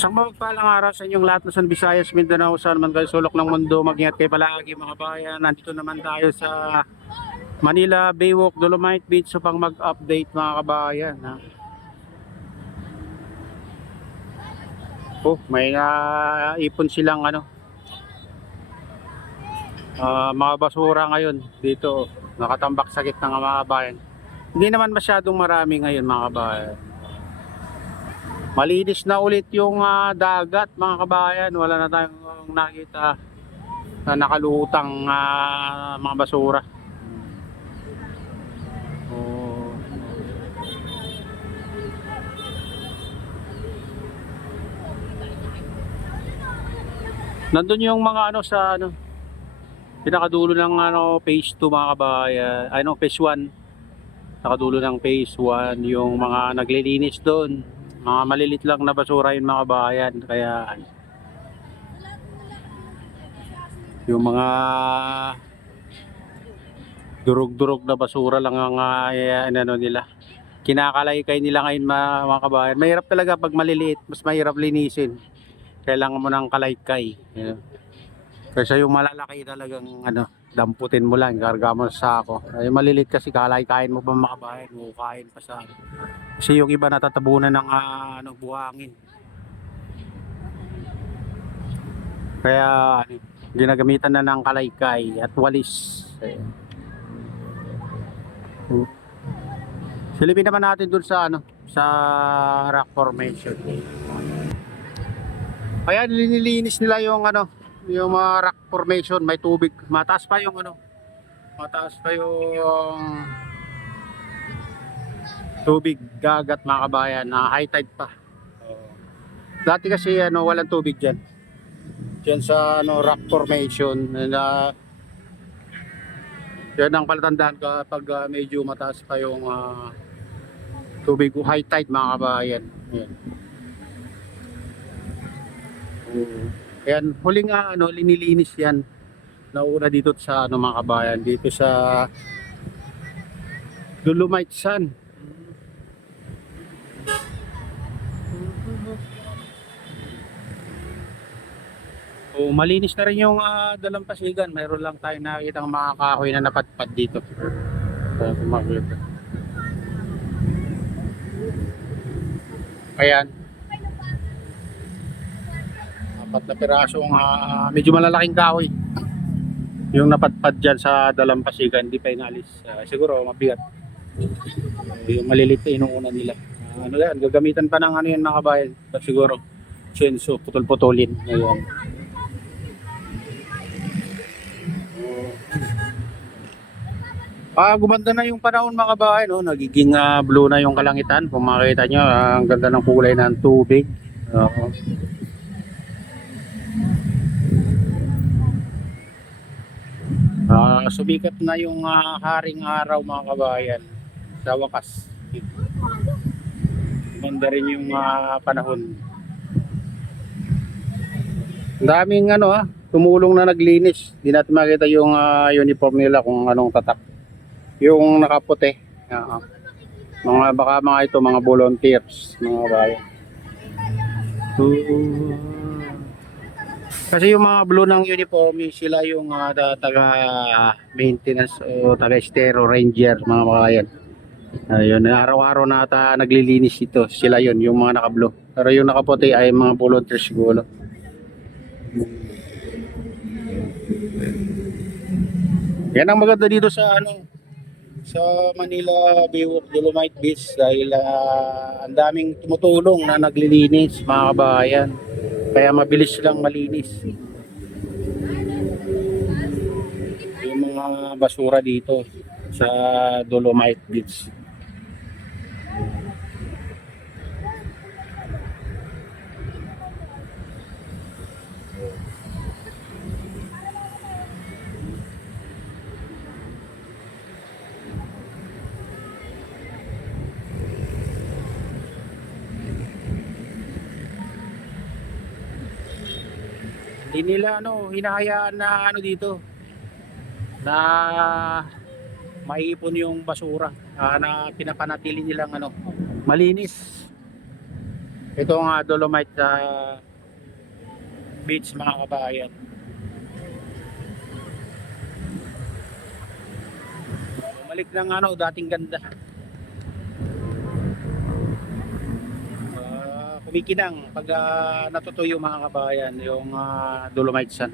Isang mapagpalang araw sa inyong lahat, Luzon, Visayas, Mindanao, saan man kayo sulok ng mundo. Mag-ingat kayo palagi mga bayan. Nandito naman tayo sa Manila Baywalk, Dolomite Beach upang mag-update mga kabayan. Oh, may ipon silang mga basura ngayon dito. Nakatambak sa gitna ng mga kabayan. Hindi naman masyadong marami ngayon mga kabayan. Malinis na ulit yung dagat mga kabayan. Wala na tayong nakita na nakalutang mga basura. Oh. Nandun yung mga sa pinakadulo ng phase 2 mga kabayan. Phase 1. Nakadulo ng phase 1 yung mga naglilinis doon. Mga malilit lang na basura yun mga kabayan. Kaya yung mga durog-durog na basura lang ang nila. Kinakalaykay nila ngayon mga kabayan. Mahirap talaga pag maliliit, mas mahirap linisin. Kailangan mo ng kalaykay. Kasi yung malalaki talagang damputin mo lang, karga mo sa sako. Ay maliliit kasi kalaykain mo pa mga kabayan, hukain pa sa kasi yung iba natatabunan ng buhangin. Kaya ginagamitan na ng kalaykay at walis. Silipin naman natin dun sa sa rock formation. Kaya nililinis nila yung yung mga rock formation, may tubig. Mataas pa yung mataas pa yung tubig dagat mga kabayan, na high tide pa. Dati kasi walang tubig diyan. Diyan sa rock formation na yan ang palatandaan kapag medyo mataas pa yung tubig, high tide mga kabayan. Yan. Yan, huling linilinis yan. Nauna dito sa mga kabayan, dito sa Dolomite Sun. O malinis na rin yung dalampasigan. Mayroon lang tayong nakikitang mga kahoy na napatpad dito. Ayan. Apat na pirasong medyo malalaking kahoy yung napatpad dyan sa dalampasigan, hindi pa inalis. Siguro mabigat. Yung malilit na inuuna nila. Yan, gagamitan pa ng yan mga kabayan. Siguro chenso, putol-putulin. Ayan. Gumanda na yung panahon mga kabayan, nagiging blue na yung kalangitan. Kung makikita nyo, ang ganda ng kulay ng tubig. Sumikat na yung haring araw mga kabayan sa wakas. Gumanda rin yung panahon. Ang daming tumulong na naglinis. Hindi natin makita yung uniform nila kung anong tatak. Yung nakaputi. Baka mga ito mga volunteers mga kabayan. Kasi yung mga blue ng uniform, sila yung taga maintenance o taga estero ranger mga kabayan. Ayun, araw-araw na naglilinis ito. Sila yun, yung mga naka-blue. Pero yung nakaputi ay mga volunteers siguro. Yan ang maganda dito sa sa Manila Baywalk, Dolomite Beach dahil ang daming tumutulong na naglilinis mga kabayan. Kaya mabilis lang malinis yung mga basura dito sa Dolomite Beach. Hindi nila hinahayaan na dito na maiipon yung basura na pinapanatili nilang malinis. Ito nga Dolomite Beach mga kabayan. Bumalik ng ano, dating ganda. Kumikinang pag natutuyo mga kabayan yung Dolomite Sun.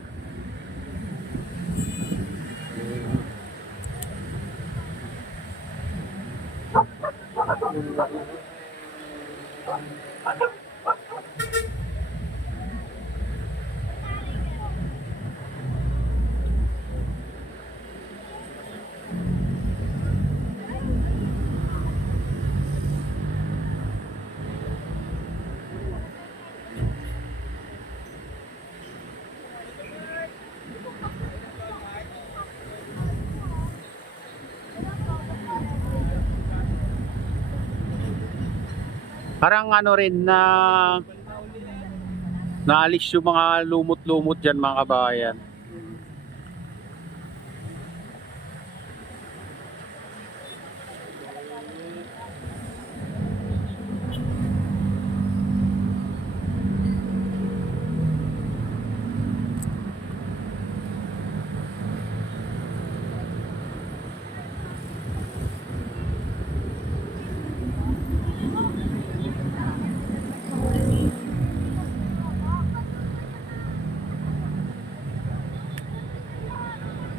Parang ano rin na naalis yung mga lumot-lumot dyan mga kabayan.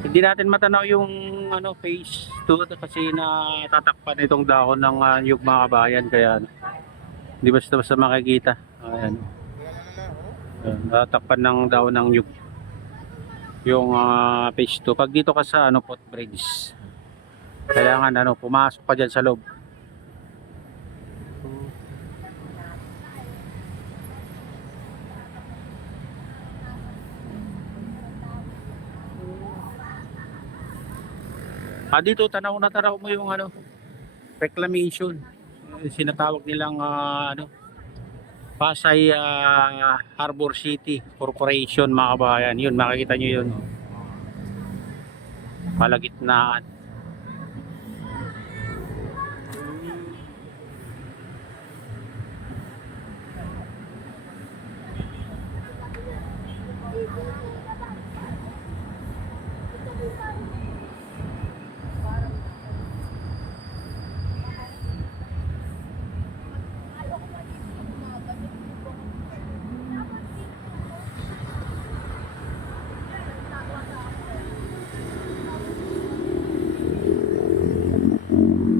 Hindi natin matanaw yung ano phase 2 kasi natatakpan itong dahon ng niyog mga kabayan kaya ano, hindi basta-basta makikita. Ayan. Ayan, natatakpan ng dahon ng niyog yung phase 2. Pag dito ka sa ano footbridge, kailangan ano pumasok pa diyan sa loob. Dito tanaw na tanaw mo yung ano reclamation. Sinatawag nilang ano Pasay Harbor City Corporation mga kabayan. Yun makikita nyo yun. Kalagitnaan.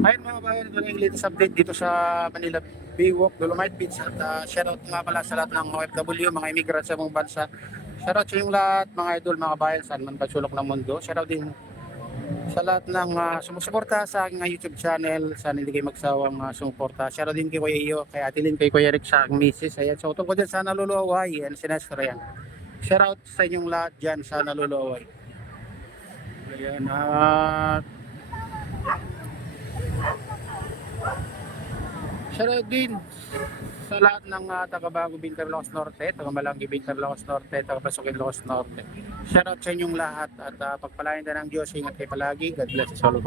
Ayun mga kabayan, ito na yung latest update dito sa Manila Baywalk, Dolomite Beach at shoutout nga pala sa lahat ng OFW, mga immigrant sa mong bansa. Shoutout sa yung lahat mga idol, mga kabayan, saan man sulok ng mundo. Shoutout din sa lahat ng sumusuporta sa aking YouTube channel. Sana hindi kayo magsawang sumuporta. Shoutout din kay Kuya Iyo, kay Atilin, kay Kuya Eric, sa aking misis. Ayan, so ko dyan sa Naluluaway, and sinestro yan. Shoutout sa inyong lahat dyan sa Naluluaway. Ayan, shoutout din sa lahat ng taga-Bago Binterlocos Norte, taga-Malanggi Binterlocos Norte, taga-Pasukin Locos Norte. Shoutout sa inyong lahat at pagpalain na ng Diyos, ingat kayo palagi. God bless us all.